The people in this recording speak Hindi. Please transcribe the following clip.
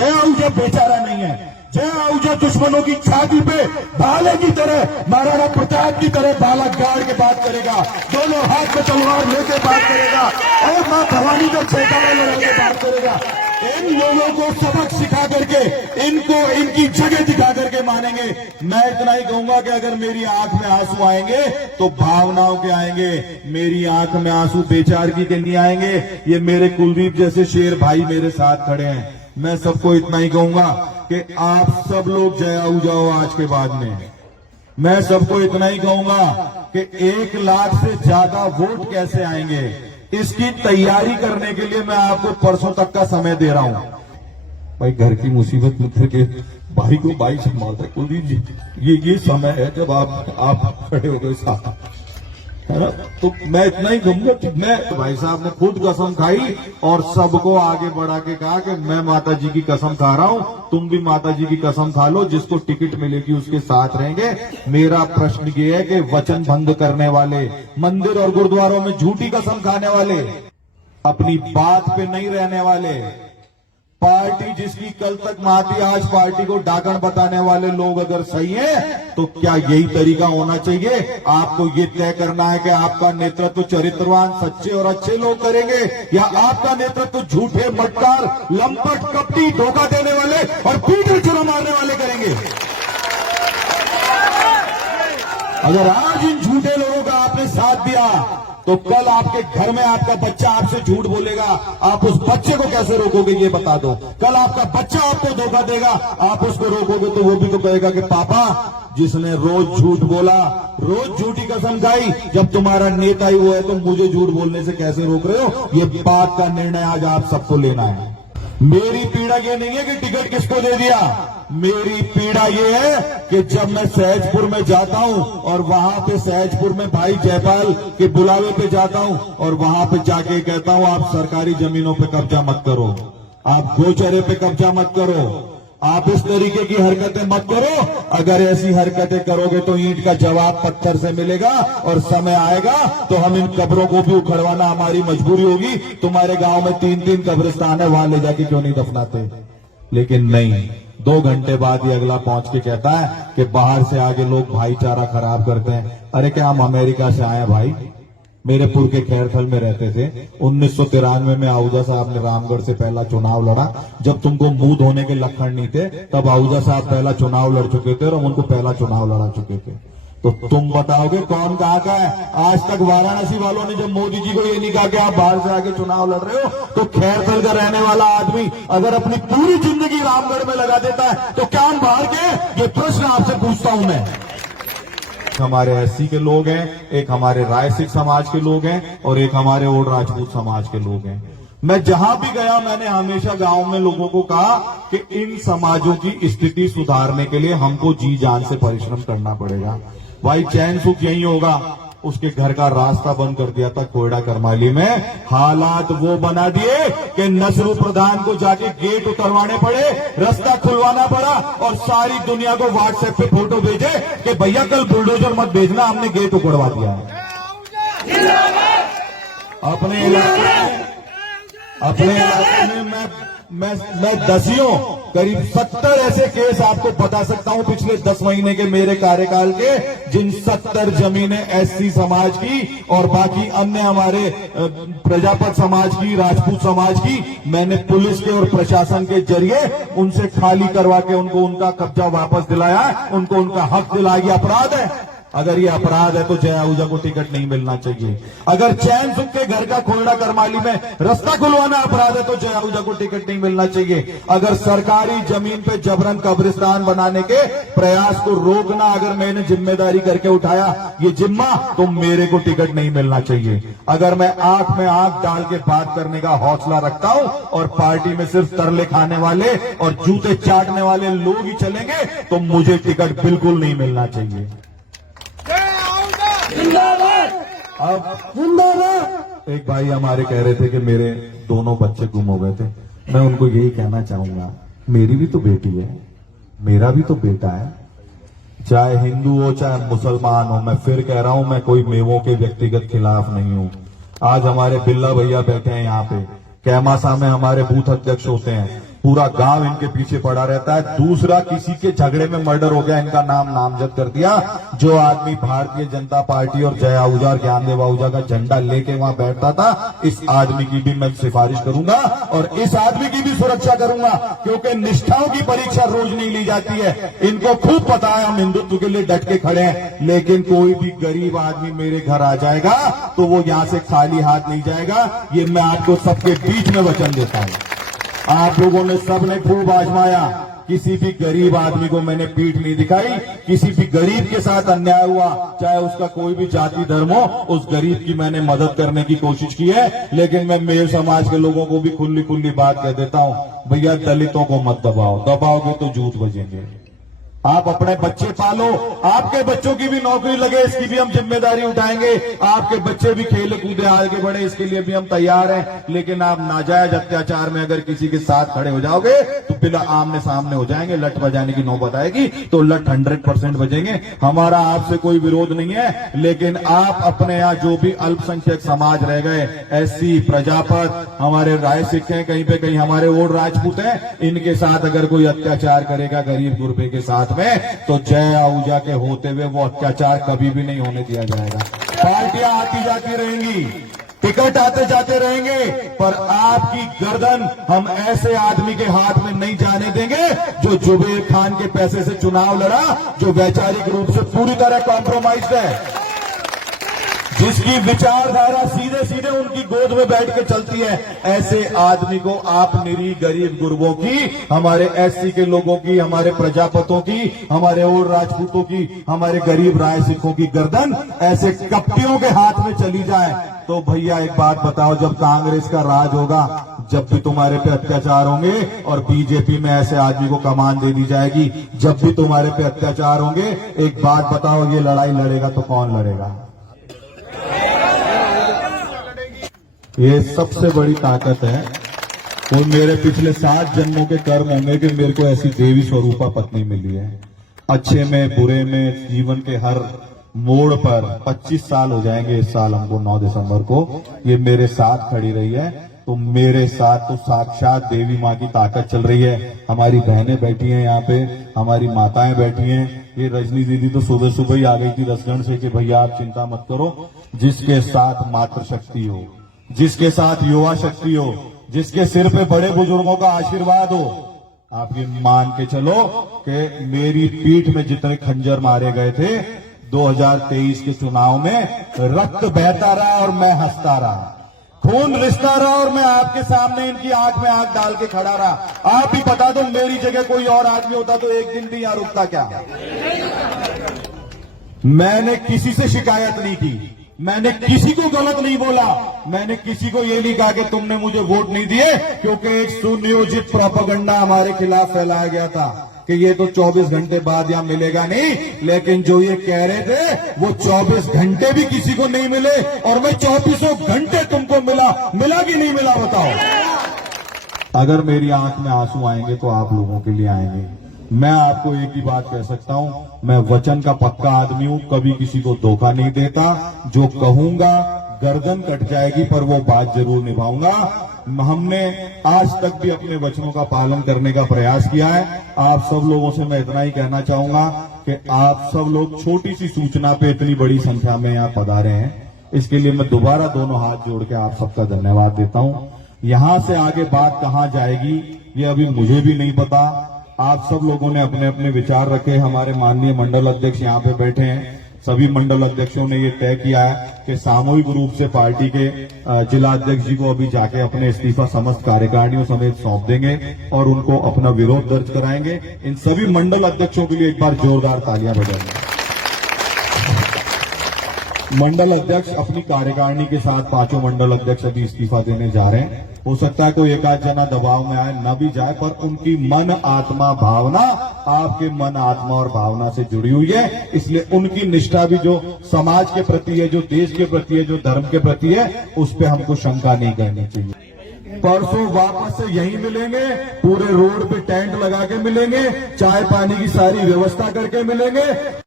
जय आहूजा बेचारा नहीं है। जय आहूजा दुश्मनों की छाती पे भाले की तरह, महाराणा प्रताप की तरह भाला गाड़ के बात करेगा, दोनों हाथ में तलवार लेके बात करेगा और मां भवानी का छेकारा लगा के बात करेगा। इन लोगों को सबक सिखा करके, इनको इनकी जगह दिखा करके मानेंगे। मैं इतना ही कहूंगा कि अगर मेरी आंख में आंसू आएंगे तो भावनाओं के आएंगे, मेरी आंख में आंसू बेचारगी के नहीं आएंगे। ये मेरे कुलदीप जैसे शेर भाई मेरे साथ खड़े हैं। मैं सबको इतना ही कहूंगा कि आप सब लोग जय आहूजा हो आज के बाद में। मैं सबको इतना ही कहूंगा कि 1 लाख से ज्यादा वोट कैसे आएंगे, इसकी तैयारी करने के लिए मैं आपको परसों तक का समय दे रहा हूं। भाई घर की मुसीबत में थे कि भाई को भाई से मारता है। कुलदीप जी, ये समय है जब आप खड़े हो गए साथ, है ना। तो मैं इतना ही कहूंगा कि मैं, भाई साहब ने खुद कसम खाई और सबको आगे बढ़ा के कहा कि मैं माता जी की कसम खा रहा हूं, तुम भी माता जी की कसम खा लो, जिसको टिकट मिलेगी उसके साथ रहेंगे। मेरा प्रश्न ये है कि वचन भंग करने वाले, मंदिर और गुरुद्वारों में झूठी कसम खाने वाले, अपनी बात पे नहीं रहने वाले, पार्टी जिसकी कल तक माती आज पार्टी को डाकण बताने वाले लोग अगर सही हैं, तो क्या यही तरीका होना चाहिए? आपको ये तय करना है कि आपका नेतृत्व चरित्रवान, सच्चे और अच्छे लोग करेंगे, या आपका नेतृत्व झूठे, मटकार, लंपट, कपटी, धोखा देने वाले और पीठ में चुरा मारने वाले करेंगे? अगर आज इन झूठे लोगों का आपने साथ दिया तो कल आपके घर में आपका बच्चा आपसे झूठ बोलेगा, आप उस बच्चे को कैसे रोकोगे ये बता दो। कल आपका बच्चा आपको धोखा देगा, आप उसको रोकोगे तो वो भी तो कहेगा कि पापा जिसने रोज झूठ बोला, रोज झूठी कसम खाई, जब तुम्हारा नेता ही वो है तो मुझे झूठ बोलने से कैसे रोक रहे हो? ये बात का निर्णय आज आप सबको लेना है। मेरी पीड़ा ये नहीं है कि टिकट किसको दे दिया, मेरी पीड़ा ये है कि जब मैं सहजपुर में जाता हूं और वहां पे सहजपुर में भाई जयपाल के बुलावे पे जाता हूं और वहां पे जाके कहता हूं आप सरकारी जमीनों पे कब्जा मत करो, आप गोचरे पे कब्जा मत करो, आप इस तरीके की हरकतें मत करो। अगर ऐसी हरकतें करोगे तो ईंट का जवाब पत्थर से मिलेगा और समय आएगा तो हम इन कब्रों को भी उखड़वाना हमारी मजबूरी होगी। तुम्हारे गांव में 3-3 कब्रिस्तान है, वहां ले जाके क्यों नहीं दफनाते? लेकिन नहीं, 2 घंटे बाद ये अगला पहुंच के कहता है कि बाहर से आगे लोग भाईचारा खराब करते हैं। अरे क्या हम अमेरिका से आए हैं भाई? मेरे पुर के खैरथल में रहते थे। 1993 में आहूजा साहब ने रामगढ़ से पहला चुनाव लड़ा। जब तुमको मुंह धोने के लक्षण नहीं थे तब आहूजा साहब पहला चुनाव लड़ चुके थे और उनको पहला चुनाव लड़ा चुके थे। तो तुम बताओगे कौन कहाँ का है? आज तक वाराणसी वालों ने जब मोदी जी को ये नहीं कहा कि आप बाहर से आके चुनाव लड़ रहे हो, तो खैरथल का रहने वाला आदमी अगर अपनी पूरी जिंदगी रामगढ़ में लगा देता है तो क्या हम बाहर के? ये प्रश्न आपसे पूछता हूं मैं। हमारे एससी के लोग हैं, एक हमारे राय सिख समाज के लोग हैं और एक हमारे ओड राजपूत समाज के लोग हैं। मैं जहां भी गया मैंने हमेशा गांव में लोगों को कहा कि इन समाजों की स्थिति सुधारने के लिए हमको जी जान से परिश्रम करना पड़ेगा। भाई चैन सुख यही होगा। उसके घर का रास्ता बंद कर दिया था कोयडा करमाली में, हालात वो बना दिए कि नसरू प्रधान को जाके गेट उतरवाने पड़े, रास्ता खुलवाना पड़ा और सारी दुनिया को व्हाट्सएप पे फोटो भेजे कि भैया कल बुलडोजर मत भेजना, हमने गेट उखड़वा दिया है। अपने इलाके में मैं दसियों करीब 70 ऐसे केस आपको बता सकता हूं पिछले 10 महीने के मेरे कार्यकाल के, जिन 70 जमीनें एससी समाज की और बाकी अन्य हमारे प्रजापत समाज की, राजपूत समाज की, मैंने पुलिस के और प्रशासन के जरिए उनसे खाली करवा के उनको उनका कब्जा वापस दिलाया, उनको उनका हक दिलाया। ये अपराध है। अगर ये अपराध है तो जय आहूजा को टिकट नहीं मिलना चाहिए। अगर चैन सुख के घर का कोयडा करमाली में रास्ता खुलवाना अपराध है तो जय आहूजा को टिकट नहीं मिलना चाहिए। अगर सरकारी जमीन पे जबरन कब्रिस्तान बनाने के प्रयास को रोकना अगर मैंने जिम्मेदारी करके उठाया ये जिम्मा, तो मेरे को टिकट नहीं मिलना चाहिए। अगर मैं आंख में आंख डाल के बात करने का हौसला रखता हूं और पार्टी में सिर्फ तरले खाने वाले और जूते चाटने वाले लोग ही चलेंगे तो मुझे टिकट बिल्कुल नहीं मिलना चाहिए। अब एक भाई हमारे कह रहे थे कि मेरे दोनों बच्चे गुम हो गए थे। मैं उनको यही कहना चाहूंगा, मेरी भी तो बेटी है, मेरा भी तो बेटा है, चाहे हिंदू हो चाहे मुसलमान हो। मैं फिर कह रहा हूं, मैं कोई मेवों के व्यक्तिगत खिलाफ नहीं हूं। आज हमारे बिल्ला भैया बैठे हैं यहाँ पे, कैमासा में हमारे बूथ अध्यक्ष होते हैं, पूरा गांव इनके पीछे पड़ा रहता है। दूसरा, किसी के झगड़े में मर्डर हो गया, इनका नाम नामजद कर दिया। जो आदमी भारतीय जनता पार्टी और जय आहूजा और ज्ञानदेव आहूजा का झंडा लेके वहां बैठता था, इस आदमी की भी मैं सिफारिश करूंगा और इस आदमी की भी सुरक्षा करूंगा, क्योंकि निष्ठाओं की परीक्षा रोज नहीं ली जाती है। इनको खूब पता है हम हिंदुत्व के लिए डट के खड़े हैं, लेकिन कोई भी गरीब आदमी मेरे घर आ जाएगा तो वो यहां से खाली हाथ नहीं जाएगा। ये मैं आपको सबके बीच में वचन देता हूं। आप लोगों ने सबने खूब आजमाया, किसी भी गरीब आदमी को मैंने पीठ नहीं दिखाई। किसी भी गरीब के साथ अन्याय हुआ, चाहे उसका कोई भी जाति धर्म हो, उस गरीब की मैंने मदद करने की कोशिश की है। लेकिन मैं मेरे समाज के लोगों को भी खुली खुली बात कह देता हूं, भैया दलितों को मत दबाओ, दबाओगे तो जूत बजेंगे। आप अपने बच्चे पालो, आपके बच्चों की भी नौकरी लगे, इसकी भी हम जिम्मेदारी उठाएंगे। आपके बच्चे भी खेल कूदे आगे बढ़े, इसके लिए भी हम तैयार हैं। लेकिन आप नाजायज अत्याचार में अगर किसी के साथ खड़े हो जाओगे तो बिना आमने सामने हो जाएंगे, लठ बजाने की नौबत आएगी तो लठ 100% बजेंगे। हमारा आपसे कोई विरोध नहीं है, लेकिन आप अपने यहाँ जो भी अल्पसंख्यक समाज रह गए, एससी, प्रजापत, हमारे राय सिख हैं, कहीं पे कहीं हमारे और राजपूत हैं, इनके साथ अगर कोई अत्याचार करेगा गरीब गुरबे के साथ में, तो जय आहूजा के होते हुए वो अत्याचार कभी भी नहीं होने दिया जाएगा। पार्टियां आती जाती रहेंगी, टिकट आते जाते रहेंगे, पर आपकी गर्दन हम ऐसे आदमी के हाथ में नहीं जाने देंगे जो जुबेर खान के पैसे से चुनाव लड़ा, जो वैचारिक रूप से पूरी तरह कॉम्प्रोमाइज है, जिसकी विचारधारा सीधे सीधे उनकी गोद में बैठ के चलती है। ऐसे आदमी को आप निरी गरीब गुरबों की, हमारे एससी के लोगों की, हमारे प्रजापतों की, हमारे और राजपूतों की, हमारे गरीब राय सिखों की गर्दन ऐसे कपटियों के हाथ में चली जाए तो भैया एक बात बताओ, जब कांग्रेस का राज होगा, जब भी तुम्हारे पे अत्याचार होंगे और बीजेपी में ऐसे आदमी को कमान दे दी जाएगी, जब भी तुम्हारे पे अत्याचार होंगे, एक बात बताओ, ये लड़ाई लड़ेगा तो कौन लड़ेगा? ये सबसे बड़ी ताकत है। और मेरे पिछले 7 जन्मों के कर्म होंगे कि मेरे को ऐसी देवी स्वरूपा पत्नी मिली है। अच्छे में बुरे में जीवन के हर मोड़ पर 25 साल हो जाएंगे इस साल हमको 9 दिसंबर को, ये मेरे साथ खड़ी रही है। तो मेरे साथ तो साक्षात देवी माँ की ताकत चल रही है। हमारी बहनें बैठी हैं यहाँ पे, हमारी माताएं बैठी हैं। ये रजनी दीदी तो सुबह सुबह ही आ गई थी रसगढ़ से कि भैया आप चिंता मत करो, जिसके साथ मातृ शक्ति हो, जिसके साथ युवा शक्ति हो, जिसके सिर पे बड़े बुजुर्गों का आशीर्वाद हो, आप ये मान के चलो कि मेरी पीठ में जितने खंजर मारे गए थे 2023 के चुनाव में, रक्त बहता रहा और मैं हंसता रहा, खून रिश्ता रहा और मैं आपके सामने इनकी आंख में आंख डाल के खड़ा रहा। आप ही बता दो, मेरी जगह कोई और आदमी होता तो एक दिन भी यहां रुकता क्या? मैंने किसी से शिकायत नहीं की, मैंने किसी को गलत नहीं बोला, मैंने किसी को ये नहीं कहा कि तुमने मुझे वोट नहीं दिए, क्योंकि एक सुनियोजित प्रोपेगेंडा हमारे खिलाफ फैलाया गया था कि ये तो 24 घंटे बाद यहां मिलेगा नहीं। लेकिन जो ये कह रहे थे वो 24 घंटे भी किसी को नहीं मिले, और मैं 24 घंटे तुमको मिला कि नहीं मिला बताओ? अगर मेरी आंख में आंसू आएंगे तो आप लोगों के लिए आएंगे। मैं आपको एक ही बात कह सकता हूं, मैं वचन का पक्का आदमी हूं, कभी किसी को धोखा नहीं देता। जो कहूंगा गर्दन कट जाएगी पर वो बात जरूर निभाऊंगा। हमने आज तक भी अपने वचनों का पालन करने का प्रयास किया है। आप सब लोगों से मैं इतना ही कहना चाहूंगा कि आप सब लोग छोटी सी सूचना पे इतनी बड़ी संख्या में यहाँ पधारे हैं, इसके लिए मैं दोबारा दोनों हाथ जोड़ के आप सबका धन्यवाद देता हूं। यहां से आगे बात कहां जाएगी ये अभी मुझे भी नहीं पता। आप सब लोगों ने अपने अपने विचार रखे। हमारे माननीय मंडल अध्यक्ष यहाँ पे बैठे हैं, सभी मंडल अध्यक्षों ने ये तय किया है कि सामूहिक रूप से पार्टी के जिला अध्यक्ष जी को अभी जाके अपने इस्तीफा समस्त कार्यकारिणियों समेत सौंप देंगे और उनको अपना विरोध दर्ज कराएंगे। इन सभी मंडल अध्यक्षों के लिए एक बार जोरदार तालियां बजाएंगे। मंडल अध्यक्ष अपनी कार्यकारिणी के साथ 5 मंडल अध्यक्ष अभी इस्तीफा देने जा रहे हैं। हो सकता है कोई एक आध जना दबाव में आए, न भी जाए, पर उनकी मन आत्मा भावना आपके मन आत्मा और भावना से जुड़ी हुई है। इसलिए उनकी निष्ठा भी जो समाज के प्रति है, जो देश के प्रति है, जो धर्म के प्रति है, उस पर हमको शंका नहीं करनी चाहिए। परसों वापस से यहीं मिलेंगे, पूरे रोड पे टेंट लगा के मिलेंगे, चाय पानी की सारी व्यवस्था करके मिलेंगे।